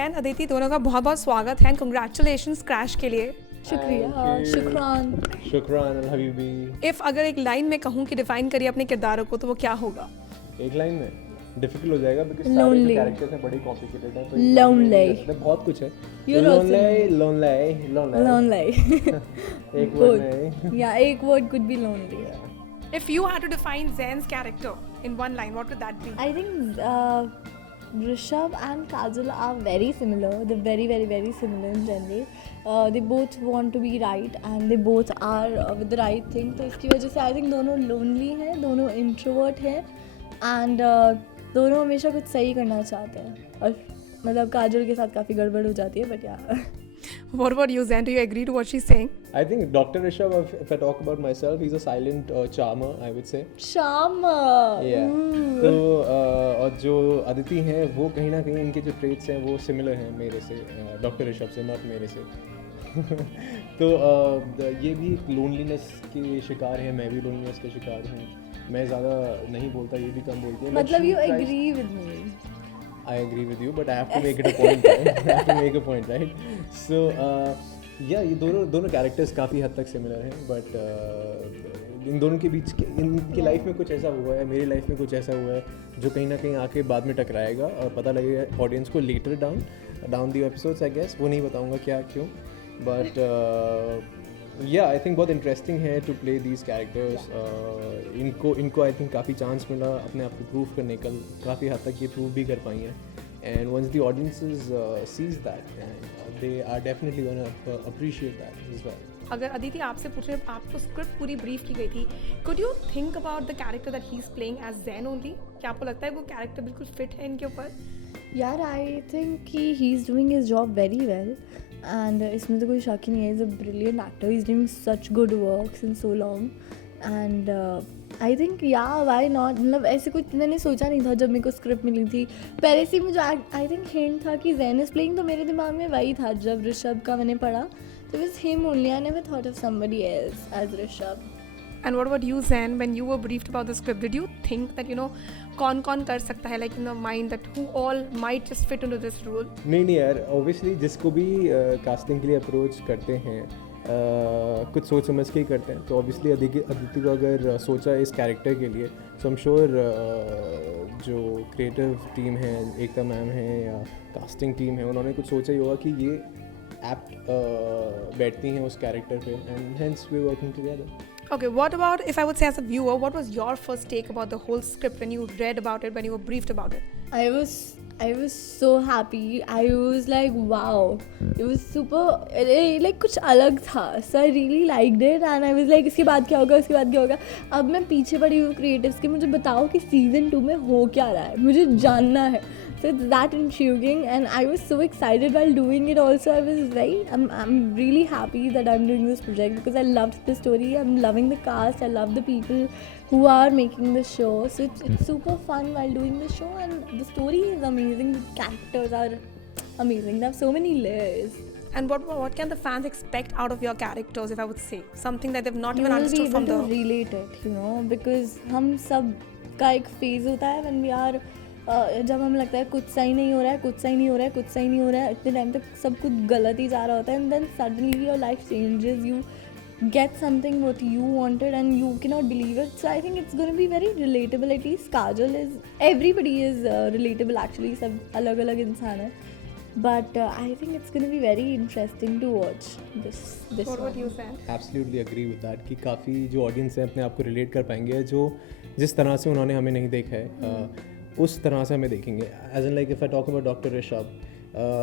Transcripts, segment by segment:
जैन अदिति दोनों का बहुत बहुत स्वागत है। कंग्रेचुलेशंस क्रैश के लिए। शुक्रिया, शुक्रान हबीबी। इफ अगर एक लाइन में कहूँ कि डिफाइन करिए अपने किरदारों को तो वो क्या होगा? एक लाइन में डिफिकल्ट हो जाएगा बिकॉज़ सारे Lonely. कैरेक्टर्स हैं बड़ी कॉम्प्लिकेटेड है, तो Lonely. बहुत कुछ है। You're also lonely एक वर्ड में Yeah, एक word could be lonely. If you had to define Zain's character in one line, what would that be? I think Rishabh and Kajal are very similar. They're very, very, very similar in general. They both want to be right and they both are with the right thing. तो इसकी वजह से I think दोनों lonely हैं, दोनों introvert हैं and दोनों हमेशा कुछ सही करना चाहते हैं और मतलब काजल के साथ काफ़ी गड़बड़ हो जाती है, but yeah. What about you, Zain? Do you agree to what she's saying? I think Dr. Rishabh, if I talk about myself, he's a silent charmer, I would say. Charmer. Yeah. तो और जो अदिति हैं वो कहीं ना कहीं इनके जो ट्रेट्स हैं वो सिमिलर हैं मेरे से, डॉक्टर ऋषभ से, नॉट मेरे से। तो ये भी लोनलीनेस के शिकार हैं, मैं भी लोनलीनेस के शिकार हूँ। मैं ज़्यादा नहीं बोलता, ये भी कम बोलती है। मतलब you agree with me. I agree with you, but I have to make it a point. Right? I have to make a point, right? So, yeah, ये दोनों कैरेक्टर्स काफ़ी हद तक सिमिलर हैं, बट इन दोनों के बीच इनकी लाइफ में कुछ ऐसा हुआ है, मेरी लाइफ में कुछ ऐसा हुआ है जो कहीं ना कहीं आके बाद में टकराएगा और पता लगेगा ऑडियंस को later down the episodes, I guess. वो नहीं बताऊंगा क्या क्यों, बट या आई थिंक बहुत इंटरेस्टिंग है टू प्ले दीज कैरेक्टर्स। इनको आई थिंक काफ़ी चांस मिला अपने आप को प्रूव करने का, काफ़ी हद तक ये प्रूव भी कर पाई हैं। And once the audiences sees that they are definitely gonna appreciate that as well. अगर अदिति आपसे पूछे, आपको स्क्रिप्ट पूरी ब्रीफ की गई थी, could you think about the character that he is playing as Jain only? क्या आपको लगता है वो कैरेक्टर बिल्कुल फिट है इनके ऊपर? यार आई थिंक कि he is doing his job very well and इसमें तो कोई शक ही नहीं है। Is a brilliant actor, he is doing such good work since so long and I think या वाई नॉट। मतलब ऐसे कुछ मैंने सोचा नहीं था जब मेरे को स्क्रिप्ट मिली थी। पहले से मुझे आई थिंक हिंट था कि जैन इज़ प्लेइंग, तो मेरे दिमाग में वही था जब ऋषभ का मैंने पढ़ा, तो it was him only. I never thought of somebody else as Rishabh. And what about you, Zain? When you were briefed about the script, did you think that, you know, कौन कर सकता है, like in the mind that who all might just fit into this role? नहीं यार, obviously जिसको भी casting के लिए अप्रोच करते हैं कुछ सोच समझ के ही करते हैं। तो ऑब्वियसली अदिति को अगर सोचा इस कैरेक्टर के लिए, सो आई एम श्योर जो क्रिएटिव टीम है, एकता मैम है या कास्टिंग टीम है, उन्होंने कुछ सोचा ही होगा कि ये एप्ट बैठती हैं उस कैरेक्टर पे, and hence we working together. Okay, what about, if I would say as a viewer, what was your first take about the whole script when you read about it, when you were briefed about it? I was so happy. I was like, wow. It was super, like कुछ अलग था. So I really liked it and I was like, इसके बाद क्या होगा, इसके बाद क्या होगा. अब मैं पीछे पड़ी हूँ क्रिएटिव्स के, मुझे बताओ कि सीजन 2 में हो क्या रहा है, मुझे जानना है. So it's that intriguing and I was so excited while doing it also. I'm really happy that I'm doing this project because I loved the story. I'm loving the cast. I love the people who are making the show. So it's super fun while doing the show and the story is amazing. The characters are amazing. They have so many layers. And what can the fans expect out of your characters, if I would say? Something that they've not even You will be understood from able the... to relate it, you know, because हम सब का एक phase होता है when we are जब हमें लगता है कुछ सही नहीं हो रहा है, कुछ सही नहीं हो रहा है, कुछ सही नहीं हो रहा है, इतने टाइम तक सब कुछ गलत ही जा रहा होता है, and then suddenly your life changes, you get something what you wanted and you cannot believe it. So I think it's going to be very relatable. At least Kajal is, everybody is relatable actually, सब अलग अलग इंसान है, but I think it's going to be very interesting to watch this What would you say? Absolutely agree with that कि काफ़ी जो audience है अपने आप को रिलेट कर पाएंगे, जो जिस तरह से उन्होंने हमें नहीं देखा है उस तरह से हमें देखेंगे। As an like if I talk about doctor Rishabh,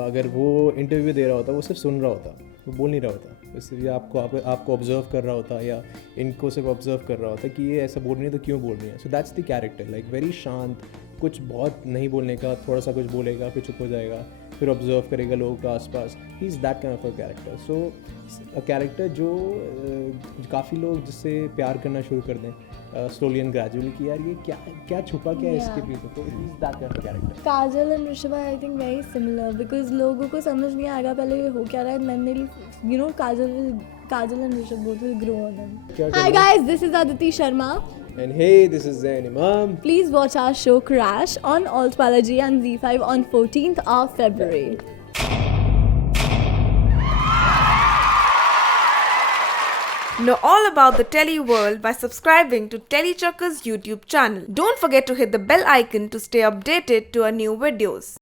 अगर वो इंटरव्यू दे रहा होता, वो सिर्फ सुन रहा होता, वो बोल नहीं रहा होता, इसलिए आपको ऑब्जर्व कर रहा होता या इनको सिर्फ ऑब्जर्व कर रहा होता कि ये ऐसा बोल रही है तो क्यों बोल रही है। So that's the character, like very शांत, कुछ बहुत नहीं बोलने का, थोड़ा सा कुछ बोलेगा फिर चुप हो जाएगा, फिर ऑब्जर्व करेगा लोगों का आसपास। He is that kind of a character. So a character जो काफ़ी लोग जिससे प्यार करना शुरू कर दें स्लोली एंड ग्रेजुअली कि यार ये क्या छुपा क्या है इसके पीछे, तो he is that kind of character. Kajal and Rishabh I think very similar because लोगों को समझ नहीं आएगा पहले ये हो क्या रहा है, and then you know Kajal and Rishabh both will grow on them. Hi guys, this is Aditi Sharma. And hey, this is Zain Imam. Please watch our show Crash on Alt Balaji and Z5 on 14th of February. Know all about the Telly world by subscribing to Tellychuckers YouTube channel. Don't forget to hit the bell icon to stay updated to our new videos.